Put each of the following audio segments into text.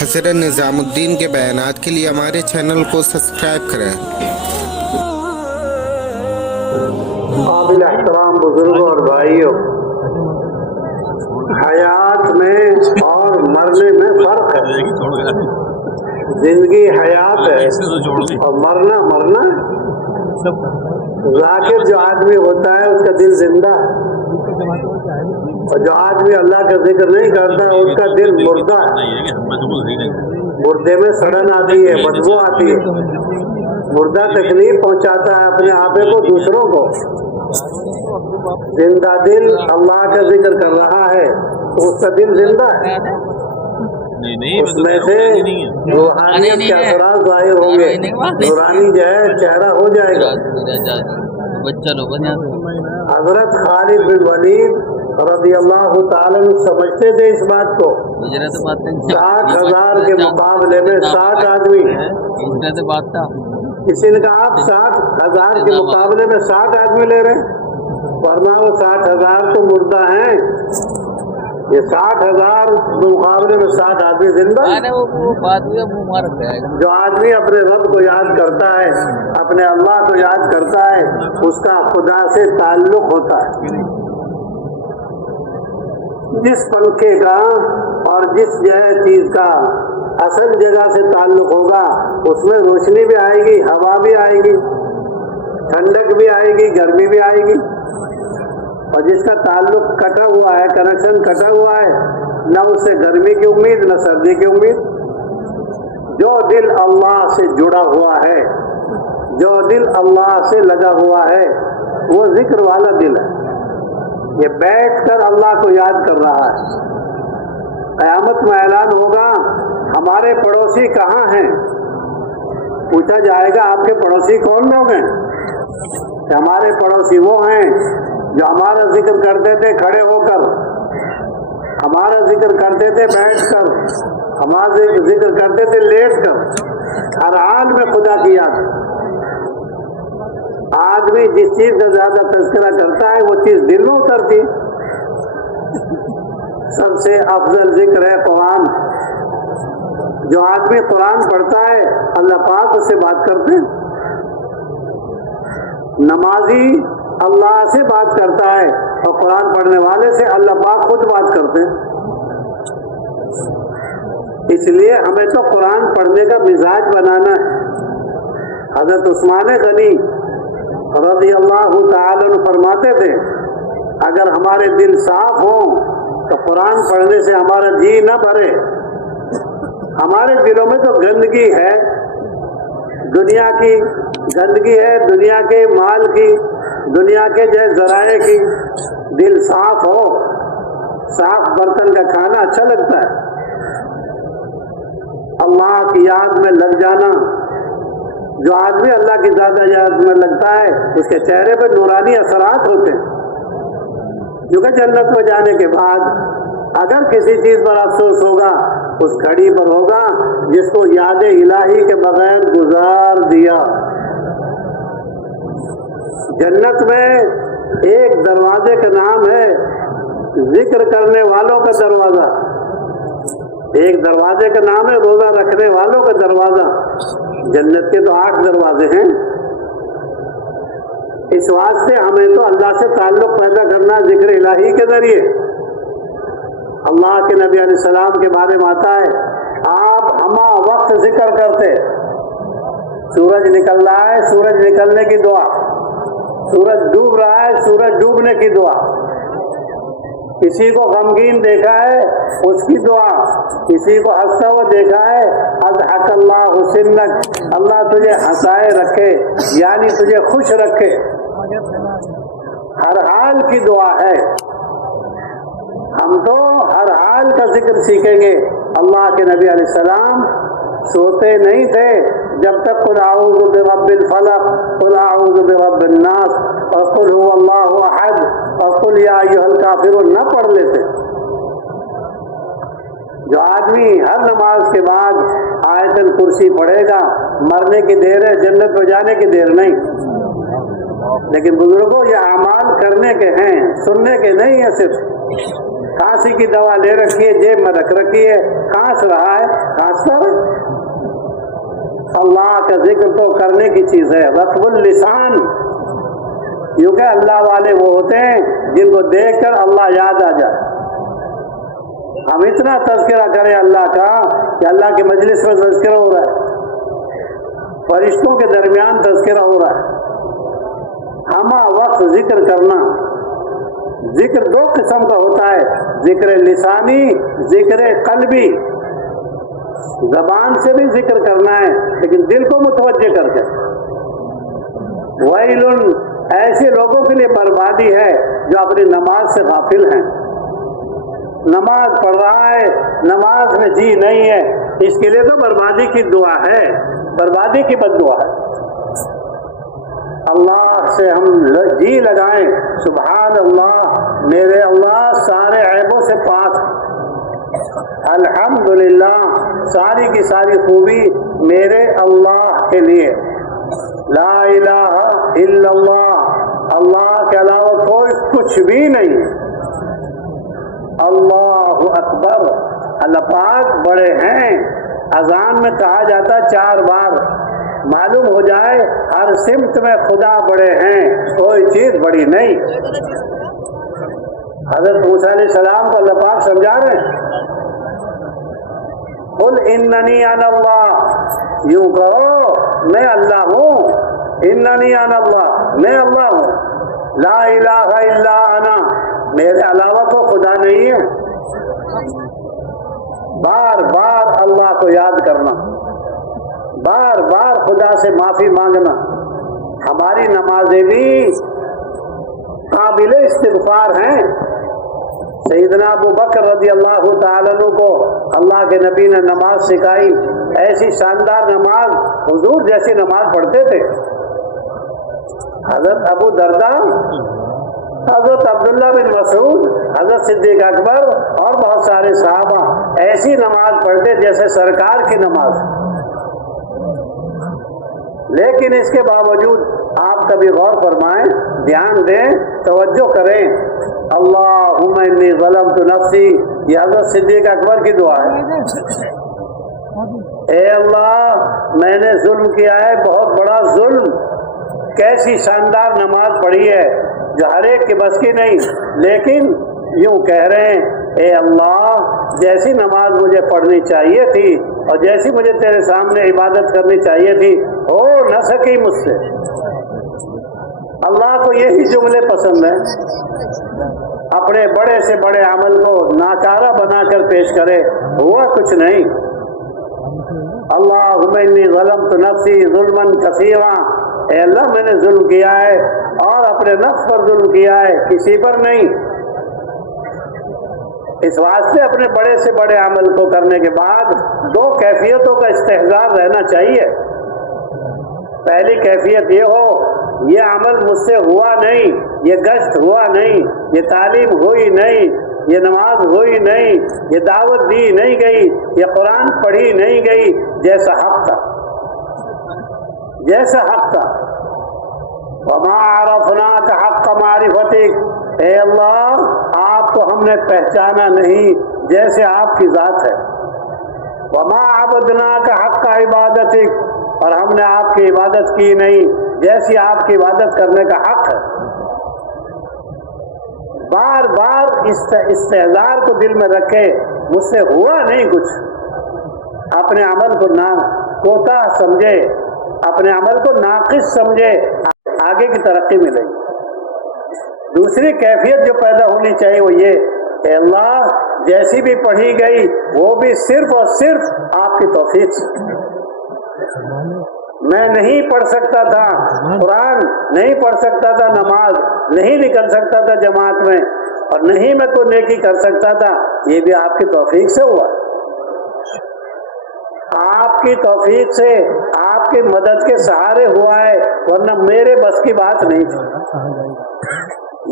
حضرت نظام الدین کے بیانات کے لیے ہمارے چینل کو سبسکرائب کریں۔ قابل احترام بزرگوں اور بھائیوں، حیات میں اور مرنے میں فرق ہے۔ زندگی حیات ہے اور مرنا ذاکر جو آدمی ہوتا ہے اس کا دل زندہ ہے، اور جو آدمی اللہ کا ذکر نہیں کرتا اس کا دل مردہ ہے۔ مردے میں سڑن آتی ہے، بدبو آتی ہے، مردہ تکلیف پہنچاتا ہے اپنے آپے کو، دوسروں کو۔ زندہ دل اللہ کا ذکر کر رہا ہے تو اس کا دل زندہ ہے، اس میں سے روحانیت کے اثرات ظاہر ہوں گے، نورانی جو ہے چہرہ ہو جائے گا۔ حضرت خالد بن ولید رضی اللہ تعالیٰ سمجھتے تھے اس بات کو۔ 60,000 کے مقابلے میں 60 آدمی، کسی نے کہا آپ 60,000 کے مقابلے میں 60 آدمی لے رہے ہیں، ورنہ وہ 60,000 تو مردہ ہیں، یہ 60,000 مقابلے میں 60 آدمی زندہ۔ جو آدمی اپنے رب کو یاد کرتا ہے، اپنے اللہ کو یاد کرتا ہے، اس کا خدا سے تعلق ہوتا ہے۔ جس پنکھے کا اور جس چیز کا اصل جگہ سے تعلق ہوگا اس میں روشنی بھی آئے گی، ہوا بھی آئے گی، ٹھنڈک بھی آئے گی، گرمی بھی آئے گی۔ اور جس کا تعلق کٹا ہوا ہے، کنیکشن کٹا ہوا ہے، نہ اس سے گرمی کی امید نہ سردی کی امید۔ جو دل اللہ سے جڑا ہوا ہے، جو دل اللہ سے لگا ہوا ہے، وہ ذکر والا دل ہے، یہ بیٹھ کر اللہ کو یاد کر رہا ہے۔ قیامت میں اعلان ہوگا ہمارے پڑوسی کہاں ہیں؟ پوچھا جائے گا آپ کے پڑوسی کون لوگ ہیں؟ کہ ہمارے پڑوسی وہ ہیں جو ہمارا ذکر کرتے تھے کھڑے ہو کر، ہمارا ذکر کرتے تھے بیٹھ کر، ہمارا ذکر کرتے تھے لیٹ کر، ہر حال میں خدا کی یاد۔ آدمی جس چیز کا زیادہ تذکرہ کرتا ہے وہ چیز دل میں اترتی۔ سب سے افضل ذکر ہے قرآن۔ جو آدمی قرآن پڑھتا ہے اللہ پاک اس سے بات کرتے ہیں۔ نمازی اللہ سے بات کرتا ہے اور قرآن پڑھنے والے سے اللہ پاک خود بات کرتے ہیں۔ اس لیے ہمیں تو قرآن پڑھنے کا مزاج بنانا ہے۔ حضرت عثمان غنی رضی اللہ تعالیٰ عنہ فرماتے تھے اگر ہمارے دل صاف ہوں تو قرآن پڑھنے سے ہمارا جی نہ بھرے۔ ہمارے دلوں میں تو گندگی ہے، دنیا کی گندگی ہے، دنیا کے مال کی، دنیا کے ذرائع کی۔ دل صاف ہو، صاف برتن کا کھانا اچھا لگتا ہے۔ اللہ کی یاد میں لگ جانا، جو آدمی اللہ کی زیادہ یاد میں لگتا ہے اس کے چہرے پر نورانی اثرات ہوتے ہیں۔ کیونکہ جنت میں جانے کے بعد اگر کسی چیز پر افسوس ہوگا اس گھڑی پر ہوگا جس کو یاد الہی کے بغیر گزار دیا۔ جنت میں ایک دروازے کا نام ہے ذکر کرنے والوں کا دروازہ، ایک دروازے کا نام ہے روزہ رکھنے والوں کا دروازہ۔ جنت کے تو 8 دروازے ہیں۔ اس واسطے ہمیں تو اللہ سے تعلق پیدا کرنا ذکر الہی کے ذریعے۔ اللہ کے نبی علیہ السلام کے بارے میں آتا ہے آپ ہمہ وقت ذکر کرتے، سورج نکل رہا ہے سورج نکلنے کی دعا، سورج ڈوب رہا ہے سورج ڈوبنے کی دعا، کسی کو غمگین دیکھا ہے اس کی دعا، کسی کو ہنستا ہوا دیکھا ہے اضحک اللہ سنک، اللہ تجھے ہنسائے رکھے یعنی تجھے خوش رکھے۔ ہر حال کی دعا ہے۔ ہم تو ہر حال کا ذکر سیکھیں گے۔ اللہ کے نبی علیہ السلام سوتے نہیں تھے جب تک قل اعوذ برب الفلق، قل اعوذ برب الناس اور قل هو اللہ احد اور قل یا ایھا الکافرون نہ پڑھ لیتے۔ جو آدمی ہر نماز کے بعد آیت الکرسی پڑھے گا مرنے کی دیر ہے، جنت میں جانے کی دیر نہیں۔ لیکن بزرگوں یہ اعمال کرنے کے ہیں، سننے کے نہیں ہیں۔ صرف کھانسی کی دوا لے رکھی ہے، جیب میں رکھ رکھی ہے، کھانس رہا ہے، کھانسی واسطہ ہے؟ اللہ کا ذکر تو کرنے کی چیز ہے، رطب اللسان، کیونکہ اللہ والے وہ ہوتے ہیں جن کو دیکھ کر اللہ یاد آ جائے۔ ہم اتنا تذکرہ کریں اللہ کا کہ اللہ کی مجلس میں تذکرہ ہو رہا ہے، فرشتوں کے درمیان تذکرہ ہو رہا ہے، ہمہ وقت ذکر کرنا۔ ذکر دو قسم کا ہوتا ہے، ذکر لسانی، ذکر قلبی۔ زبان سے بھی ذکر کرنا ہے لیکن دل کو متوجہ کر کے۔ ویل، ایسے لوگوں کے لیے بربادی ہے جو اپنی نماز سے غافل ہیں۔ نماز پڑھ رہا ہے، نماز میں جی نہیں ہے، اس کے لیے تو بربادی کی دعا ہے، بربادی کی بد دعا ہے۔ اللہ سے ہم جی لگائیں، سبحان اللہ، میرے اللہ سارے عیبوں سے پاک، الحمدللہ، ساری کی ساری خوبی میرے اللہ کے لیے، لا الہ الا اللہ، اللہ کے علاوہ کوئی کچھ بھی نہیں، اللہ اکبر، اللہ پاک بڑے ہیں۔ اذان میں کہا جاتا 4 بار، معلوم ہو جائے ہر سمت میں خدا بڑے ہیں، کوئی چیز بڑی نہیں۔ حضرت موسیٰ علیہ السلام کو اللہ پاک سمجھا رہے ہیں، قل اننی انا اللہ، یوں کہو میں اللہ ہوں، اننی انا اللہ، میں اللہ ہوں، لا الہ الا انا، میرے علاوہ کو خدا نہیں ہے۔ بار بار اللہ کو یاد کرنا، بار بار خدا سے معافی مانگنا۔ ہماری نمازیں بھی قابل استغفار ہیں۔ سیدنا ابو بکر رضی اللہ تعالیٰ عنہ کو اللہ کے نبی نے نماز سکھائی، ایسی شاندار نماز، حضور جیسی نماز پڑھتے تھے۔ حضرت ابو درداء، حضرت عبداللہ بن مسعود، حضرت صدیق اکبر اور بہت سارے صحابہ ایسی نماز پڑھتے جیسے سرکار کی نماز۔ لیکن اس کے باوجود آپ کبھی غور فرمائیں، دھیان دیں، توجہ کریں، اللہم انی ظلمت نفسی، یہ حضرت صدیق اکبر کی دعا ہے۔ اے اللہ میں نے ظلم کیا ہے، بہت بڑا ظلم۔ کیسی شاندار نماز پڑھی ہے جو ہر ایک کے بس کی نہیں، لیکن یوں کہہ رہے ہیں اے اللہ جیسی نماز مجھے پڑھنی چاہیے تھی اور جیسی مجھے تیرے سامنے عبادت کرنی چاہیے تھی ہو نہ سکی مجھ سے۔ اللہ کو یہی جملے پسند ہیں، اپنے بڑے سے بڑے عمل کو ناکارہ بنا کر پیش کرے، ہوا کچھ نہیں۔ اللہم انی ظلمت نفسی ظلما کثیرا، اے اللہ میں نے ظلم کیا ہے اور اپنے نفس پر ظلم کیا ہے، کسی پر نہیں۔ اس واسطے اپنے بڑے سے بڑے عمل کو کرنے کے بعد 2 کیفیتوں کا استحضار رہنا چاہیے۔ پہلی کیفیت یہ ہو یہ عمل مجھ سے ہوا نہیں، یہ گشت ہوا نہیں، یہ تعلیم ہوئی نہیں، یہ نماز ہوئی نہیں، یہ دعوت دی نہیں گئی، یہ قرآن پڑھی نہیں گئی جیسا حق تھا، جیسا حق تھا۔ وما عرفناک حق معرفتک، اے اللہ آپ کو ہم نے پہچانا نہیں جیسے آپ کی ذات ہے۔ وما عبدناک حق عبادتک، اور ہم نے آپ کی عبادت کی نہیں جیسی آپ کی عبادت کرنے کا حق ہے۔ بار بار استحضار کو دل میں رکھے، مجھ سے ہوا نہیں کچھ، اپنے عمل کو کوتاہ سمجھے، اپنے عمل کو ناقص سمجھے، آگے کی ترقی ملے گی۔ دوسری کیفیت جو پیدا ہونی چاہیے وہ یہ کہ اللہ جیسی بھی پڑھی گئی وہ بھی صرف اور صرف آپ کی توفیق سے۔ میں نہیں پڑھ سکتا تھا قرآن، نہیں پڑھ سکتا تھا نماز، نہیں نکل سکتا تھا جماعت میں، اور نہیں میں کوئی نیکی کر سکتا تھا، یہ بھی آپ کی توفیق سے ہوا، آپ کی توفیق سے، آپ کی مدد کے سہارے ہوا ہے، ورنہ میرے بس کی بات نہیں تھی۔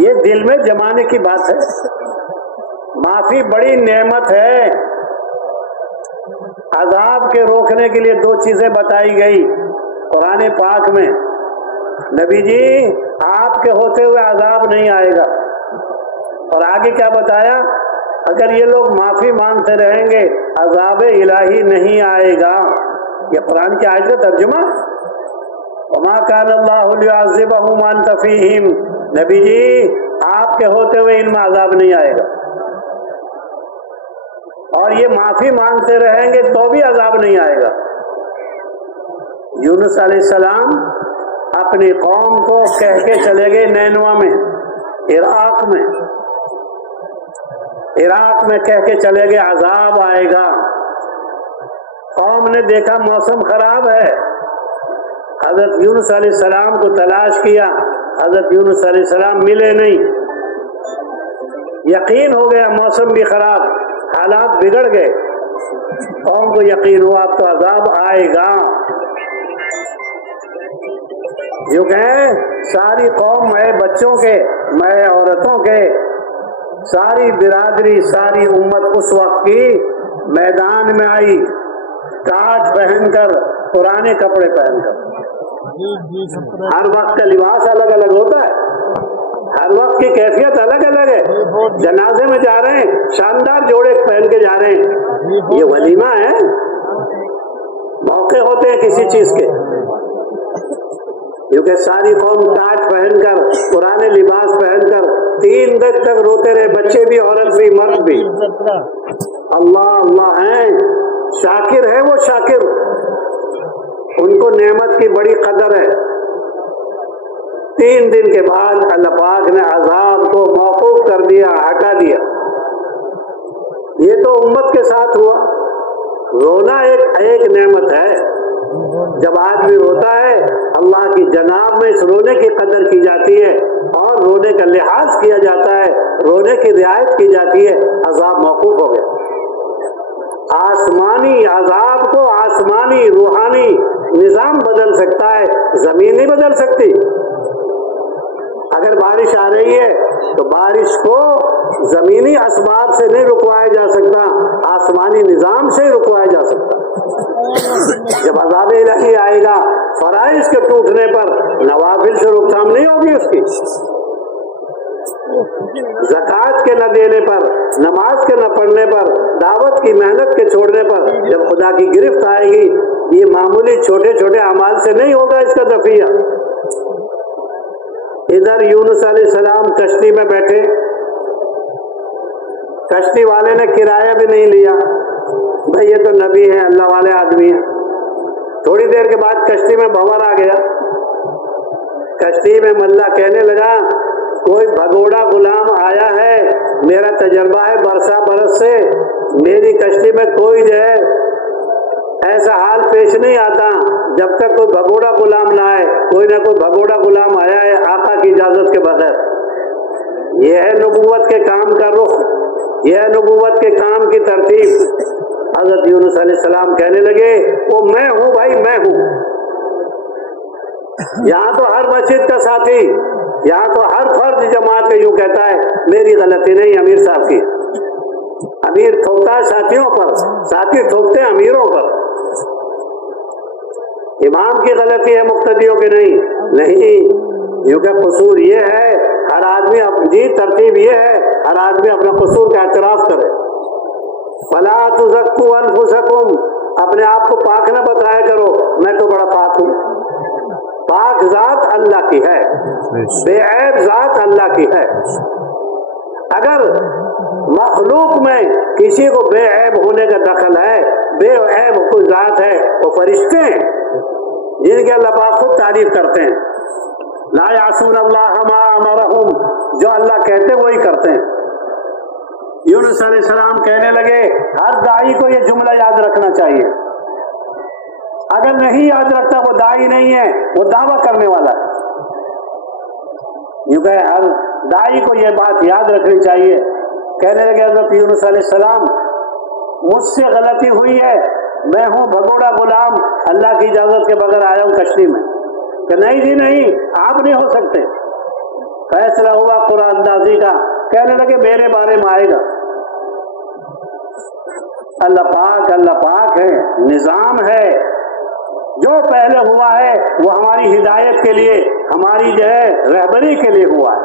یہ دل میں جمانے کی بات ہے۔ معافی بڑی نعمت ہے۔ عذاب کے روکنے کے لیے 2 چیزیں بتائی گئی قرآن پاک میں، نبی جی آپ کے ہوتے ہوئے عذاب نہیں آئے گا، اور آگے کیا بتایا، اگر یہ لوگ معافی مانگتے رہیں گے عذاب الہی نہیں آئے گا. یہ قرآن کی آیت کا ترجمہ. وما کان اللہ لیعذبہم وانت فیہم. نبی جی آپ کے ہوتے ہوئے ان میں عذاب نہیں آئے گا، اور یہ معافی مانگتے رہیں گے تو بھی عذاب نہیں آئے گا. یونس علیہ السلام اپنی قوم کو کہہ کے چلے گئے نینوا میں، عراق میں کہہ کے چلے گئے عذاب آئے گا. قوم نے دیکھا موسم خراب ہے، حضرت یونس علیہ السلام کو تلاش کیا، حضرت یونس علیہ السلام ملے نہیں. یقین ہو گیا موسم بھی خراب، حالات بگڑ گئے. قوم کو یقین ہوا اب تو عذاب آئے گا. جو کہیں ساری قوم، میں بچوں کے، میں عورتوں کے، ساری برادری، ساری امت اس وقت کی میدان میں آئی، تاج پہن کر، پرانے کپڑے پہن کر. ہر وقت کا لباس الگ الگ ہوتا ہے، ہر وقت کی کیفیت الگ الگ ہے. جنازے میں جا رہے ہیں، شاندار جوڑے پہن کے جا رہے ہیں، یہ ولیمہ ہے، موقع ہوتے ہیں کسی چیز کے. کیونکہ ساری قوم تاج پہن کر، پرانے لباس پہن کر 3 دن تک روتے رہے، بچے بھی، عورت بھی، مرد بھی. اللہ اللہ ہیں، شاکر ہے وہ، شاکر. ان کو نعمت کی بڑی قدر ہے. 3 دن کے بعد اللہ پاک نے عذاب کو موقوف کر دیا، ہٹا دیا. یہ تو امت کے ساتھ ہوا. رونا ایک نعمت ہے. جب آدمی روتا ہے اللہ کی جناب میں اس رونے کی قدر کی جاتی ہے اور رونے کا لحاظ کیا جاتا ہے، رونے کی رعایت کی جاتی ہے. عذاب موقوف ہو گیا. آسمانی عذاب کو آسمانی روحانی نظام بدل سکتا ہے، زمین نہیں بدل سکتی. اگر بارش آ رہی ہے تو بارش کو زمینی اسباب سے نہیں رکوایا جا سکتا، آسمانی نظام سے ہی رکوایا جا سکتا. جب عذاب الہی آئے گا فرائض کے ٹوٹنے پر نوافل سے روک تھام نہیں ہوگی اس کی. زکوٰۃ کے نہ دینے پر، نماز کے نہ پڑھنے پر، دعوت کی محنت کے چھوڑنے پر جب خدا کی گرفت آئے گی، یہ معمولی چھوٹے چھوٹے اعمال سے نہیں ہوگا اس کا دفعہ. ادھر یونس علیہ السلام کشتی میں بیٹھے، کشتی والے نے کرایہ بھی نہیں لیا. بھائی یہ تو نبی ہیں، اللہ والے آدمی ہیں. تھوڑی دیر کے بعد کشتی میں بھنور آ گیا. کشتی میں ملا کہنے لگا کوئی بھگوڑا غلام آیا ہے، میرا تجربہ ہے برسا برس سے، میری کشتی میں کوئی جو ہے ایسا حال پیش نہیں آتا جب تک کوئی بھگوڑا غلام نہ آئے. کوئی نہ کوئی بھگوڑا غلام آیا ہے آقا کی اجازت کے بغیر. یہ ہے نبوت کے کام کا رخ، یہ ہے نبوت کے کام کی ترتیب. حضرت یونس علیہ السلام کہنے لگے وہ میں ہوں بھائی، میں ہوں. یہاں تو ہر مسجد کا ساتھی، یہاں تو ہر فرد جماعت کا یوں کہتا ہے میری غلطی نہیں، امیر صاحب کی. امیر ٹھوکتا ہے ساتھیوں پر، ساتھی ٹھوکتے ہیں امیروں پر. امام کی غلطی ہے، مقتدیوں کی نہیں. کیونکہ قصور یہ ہے ہر آدمی جی ترتیب یہ ہے ہر آدمی اپنا قصور کا اعتراف کرے. فلا تزکوا انفسکم، اپنے آپ کو پاک نہ بتایا کرو میں تو بڑا پاک ہوں. پاک ذات اللہ کی ہے، بے عیب ذات اللہ کی ہے. اگر مخلوق میں کسی کو بے عیب ہونے کا دخل ہے، بے عیب کوئی ذات ہے، وہ فرشتے ہیں جن کے اللہ پاک خود تعریف کرتے ہیں. لا یعصون اللہ ما امرہم، جو اللہ کہتے ہیں وہی کرتے ہیں. یونس علیہ السلام کہنے لگے ہر داعی کو یہ جملہ یاد رکھنا چاہیے. اگر نہیں یاد رکھتا وہ داعی نہیں ہے، وہ دعویٰ کرنے والا ہے. یوں کہ ہر داعی کو یہ بات یاد رکھنی چاہیے. کہنے لگے حضرت یونس علیہ السلام مجھ سے غلطی ہوئی ہے، میں ہوں بھگوڑا غلام، اللہ کی اجازت کے بغیر آیا ہوں کشتی میں. کہ نہیں جی نہیں، آپ نہیں ہو سکتے. فیصلہ ہوا قرآن اندازی کا. کہنے لگے میرے بارے میں آئے گا. اللہ پاک ہے، نظام ہے. جو پہلے ہوا ہے وہ ہماری ہدایت کے لیے، ہماری جو ہے رہبری کے لیے ہوا ہے.